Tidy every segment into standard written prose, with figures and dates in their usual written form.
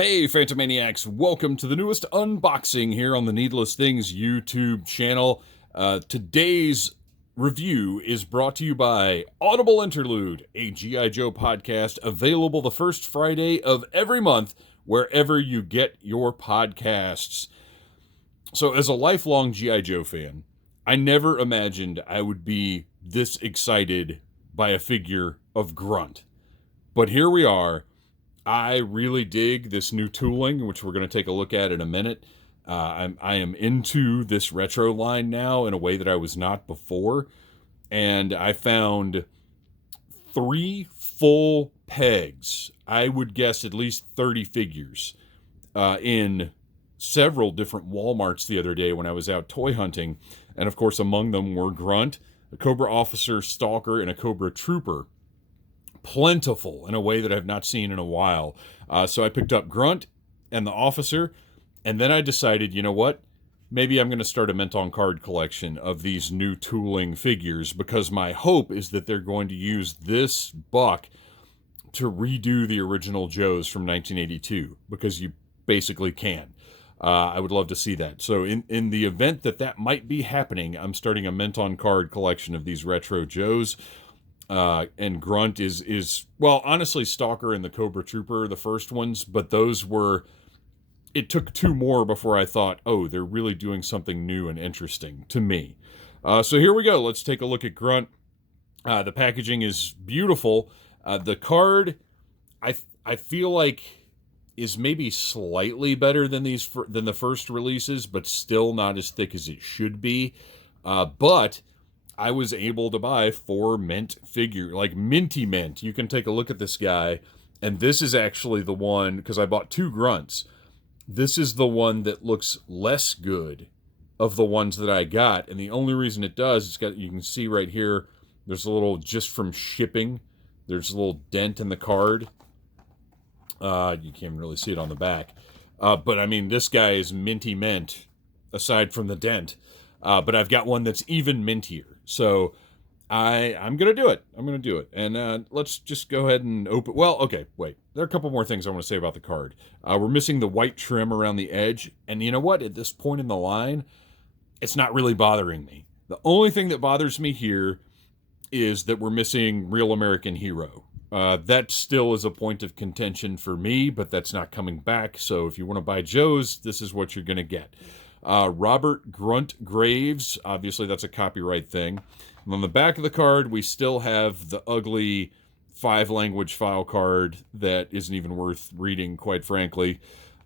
Hey, Phantomaniacs, welcome to the newest unboxing here on the Needless Things YouTube channel. Today's review is brought to you by Audible Interlude, a G.I. Joe podcast available the first Friday of every month wherever you get your podcasts. So, as a lifelong G.I. Joe fan, I never imagined I would be this excited by a figure of Grunt. But here we are. I really dig this new tooling, which we're going to take a look at in a minute. I am into this retro line now in a way that I was not before. And I found 3 full pegs. I would guess at least 30 figures in several different Walmarts the other day when I was out toy hunting. And of course, among them were Grunt, a Cobra Officer, Stalker, and a Cobra Trooper. Plentiful in a way that I've not seen in a while. So I picked up Grunt and the Officer, and then I decided, you know what? Maybe I'm going to start a Mint on Card collection of these new tooling figures, because my hope is that they're going to use this buck to redo the original Joes from 1982, because you basically can. I would love to see that. So in the event that might be happening, I'm starting a Mint on Card collection of these retro Joes. And Grunt is well, honestly, Stalker and the Cobra Trooper are the first ones, but those were, it took 2 more before I thought, oh, they're really doing something new and interesting to me. So here we go. Let's take a look at Grunt. The packaging is beautiful. The card, I feel like, is maybe slightly better than than the first releases, but still not as thick as it should be. But I was able to buy 4 mint figure, like minty mint. You can take a look at this guy, and this is actually the one, because I bought 2 Grunts. This is the one that looks less good of the ones that I got, and the only reason it does, it's got, you can see right here, there's a little, just from shipping, there's a little dent in the card. You can't really see it on the back. But I mean, this guy is minty mint, aside from the dent. But I've got one that's even mintier. So I'm going to do it. I'm going to do it. And let's just go ahead and open. Well, okay, wait. There are a couple more things I want to say about the card. We're missing the white trim around the edge. And you know what? At this point in the line, it's not really bothering me. The only thing that bothers me here is that we're missing Real American Hero. That still is a point of contention for me, but that's not coming back. So if you want to buy Joe's, this is what you're going to get. Robert Grunt Graves, obviously that's a copyright thing. And on the back of the card, we still have the ugly 5-language file card that isn't even worth reading, quite frankly.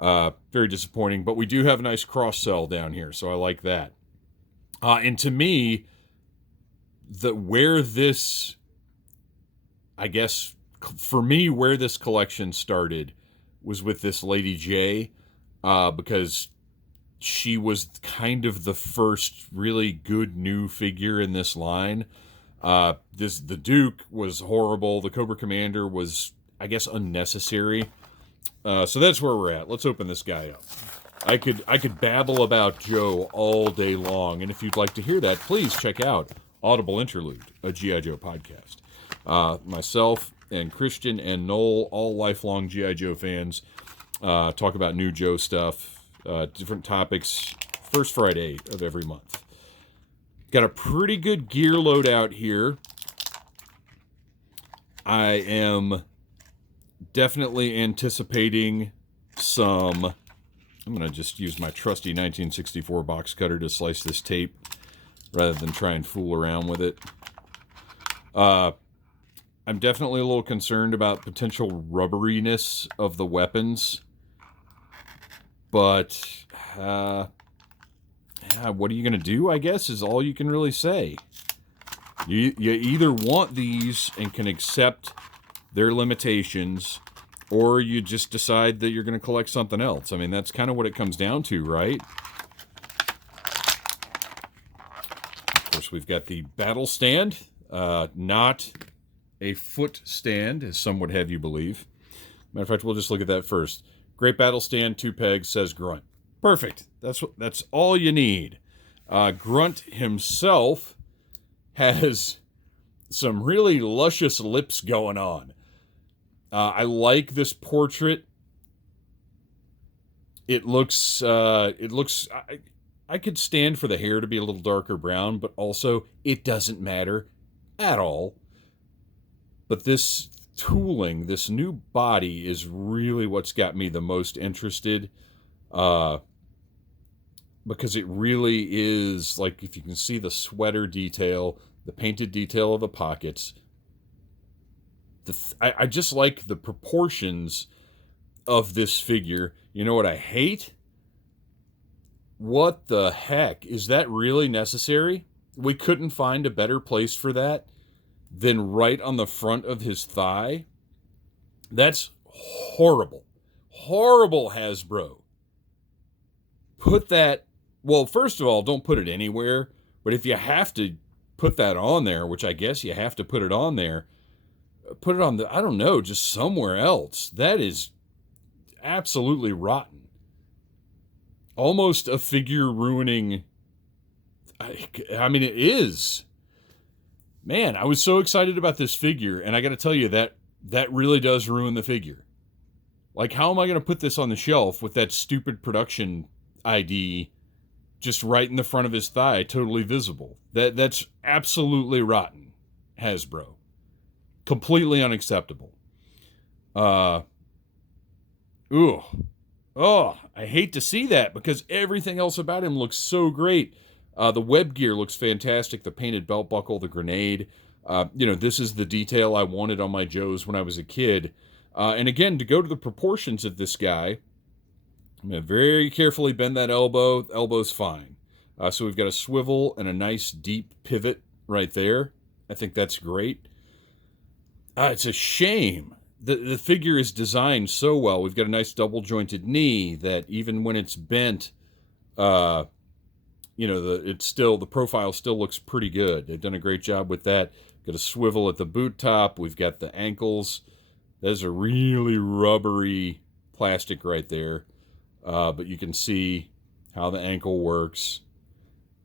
Very disappointing, but we do have a nice cross-sell down here, so I like that. And to me, where this collection started was with this Lady J, because she was kind of the first really good new figure in this line. The Duke was horrible. The Cobra Commander was, I guess, unnecessary. So that's where we're at. Let's open this guy up. I could babble about Joe all day long, and if you'd like to hear that, please check out Audible Interlude, a G.I. Joe podcast. Myself and Christian and Noel, all lifelong G.I. Joe fans, talk about new Joe stuff. Different topics, first Friday of every month. Got a pretty good gear loadout here. I am definitely anticipating some. I'm going to just use my trusty 1964 box cutter to slice this tape rather than try and fool around with it. I'm definitely a little concerned about potential rubberiness of the weapons. But, what are you going to do, I guess, is all you can really say. You either want these and can accept their limitations, or you just decide that you're going to collect something else. I mean, that's kind of what it comes down to, right? Of course, we've got the battle stand, not a foot stand, as some would have you believe. Matter of fact, we'll just look at that first. Great battle stand, 2 pegs, says Grunt. Perfect. That's all you need. Grunt himself has some really luscious lips going on. I like this portrait It looks, I could stand for the hair to be a little darker brown, but also it doesn't matter at all. But this tooling, this new body is really what's got me the most interested. Because it really is, like, if you can see the sweater detail, the painted detail of the pockets, I just like the proportions of this figure. You know what I hate? What the heck? Is that really necessary? We couldn't find a better place for that than right on the front of his thigh? That's horrible. Horrible, Hasbro. Put that, well, first of all, don't put it anywhere, but if you have to put that on there, which I guess you have to put it on there, put it on the, I don't know, just somewhere else. That is absolutely rotten. Almost a figure ruining. I mean, it is. Man, I was so excited about this figure, and I got to tell you that really does ruin the figure. Like, how am I going to put this on the shelf with that stupid production ID just right in the front of his thigh, totally visible? That's absolutely rotten, Hasbro. Completely unacceptable. Ooh. Oh, I hate to see that because everything else about him looks so great. The web gear looks fantastic. The painted belt buckle, the grenade. This is the detail I wanted on my Joes when I was a kid. And again, to go to the proportions of this guy, I'm going to very carefully bend that elbow. The elbow's fine. So we've got a swivel and a nice deep pivot right there. I think that's great. It's a shame. The figure is designed so well. We've got a nice double jointed knee that even when it's bent, the profile still looks pretty good. They've done a great job with that. Got a swivel at the boot top. We've got the ankles. There's a really rubbery plastic right there. But you can see how the ankle works.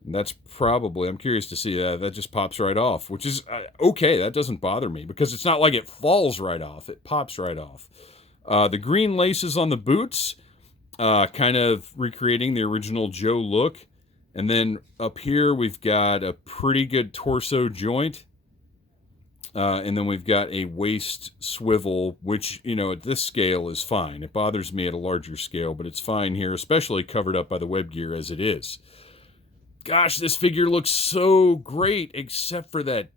And that's probably, I'm curious to see that just pops right off, which is okay. That doesn't bother me because it's not like it falls right off. It pops right off. The green laces on the boots, kind of recreating the original Joe look. And then up here, we've got a pretty good torso joint. And then we've got a waist swivel, which, at this scale is fine. It bothers me at a larger scale, but it's fine here, especially covered up by the web gear as it is. Gosh, this figure looks so great, except for that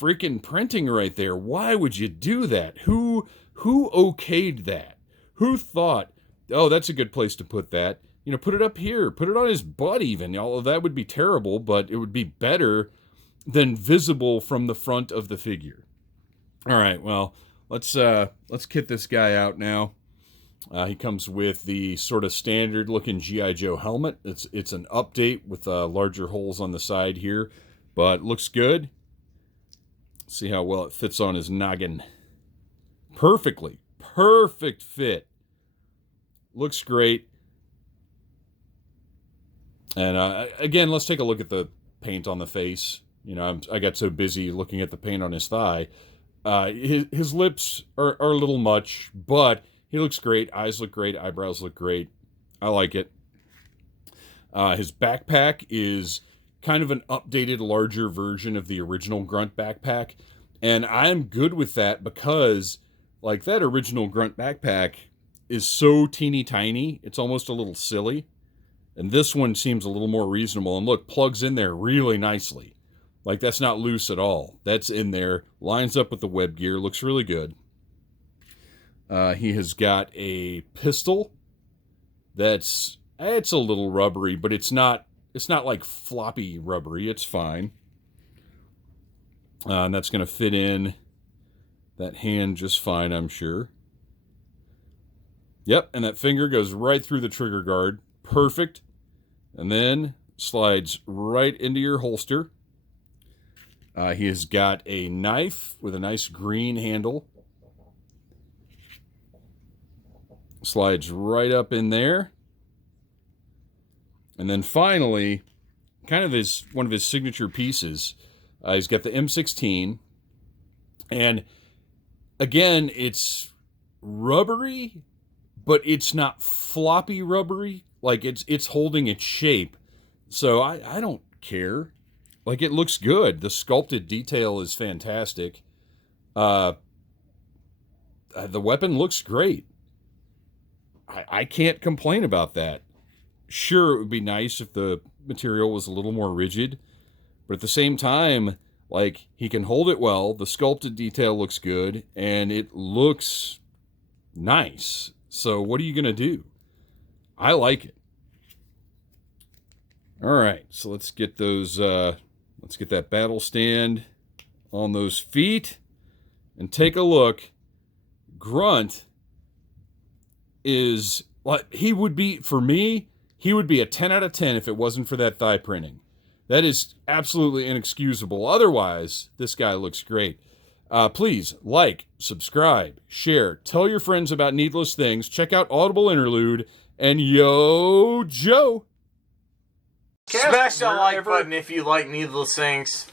freaking printing right there. Why would you do that? Who okayed that? Who thought, oh, that's a good place to put that? Put it up here. Put it on his butt even. Although that would be terrible, but it would be better than visible from the front of the figure. All right, well, let's kit this guy out now. He comes with the sort of standard-looking G.I. Joe helmet. It's an update with larger holes on the side here, but looks good. See how well it fits on his noggin. Perfectly. Perfect fit. Looks great. And again, let's take a look at the paint on the face. I got so busy looking at the paint on his thigh. His lips are a little much, but he looks great. Eyes look great. Eyebrows look great. I like it. His backpack is kind of an updated, larger version of the original Grunt backpack. And I'm good with that because, like, that original Grunt backpack is so teeny tiny, it's almost a little silly. And this one seems a little more reasonable. And look, plugs in there really nicely. Like, that's not loose at all. That's in there. Lines up with the web gear. Looks really good. He has got a pistol it's a little rubbery, but it's not like floppy rubbery. It's fine. And that's going to fit in that hand just fine, I'm sure. Yep, and that finger goes right through the trigger guard. Perfect. And then slides right into your holster. He has got a knife with a nice green handle. Slides right up in there. And then finally, kind of one of his signature pieces, he's got the M16. And again, it's rubbery, but it's not floppy rubbery. Like, it's holding its shape. So I don't care. Like, it looks good. The sculpted detail is fantastic. The weapon looks great. I can't complain about that. Sure, it would be nice if the material was a little more rigid, but at the same time, like, he can hold it well, the sculpted detail looks good, and it looks nice. So what are you going to do? I like it. All right, so let's get those, let's get that battle stand on those feet and take a look. Grunt is, like, he would be, for me, he would be a 10 out of 10 if it wasn't for that thigh printing. That is absolutely inexcusable. Otherwise, this guy looks great. Please like, subscribe, share, tell your friends about Needless Things, check out Audible Interlude, and yo, Joe! Smash that like button if you like Needless Things.